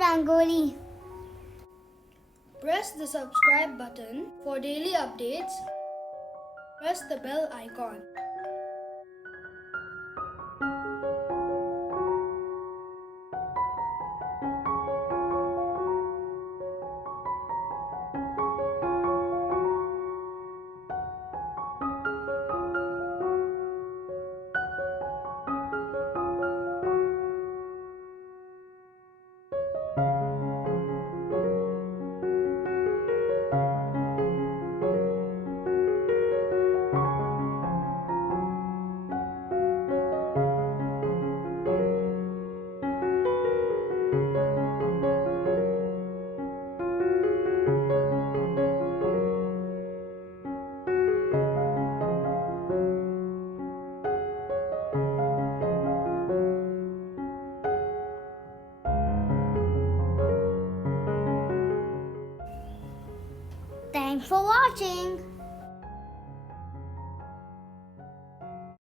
Rangoli. Press the subscribe button for daily updates. Press the bell icon. Thanks for watching.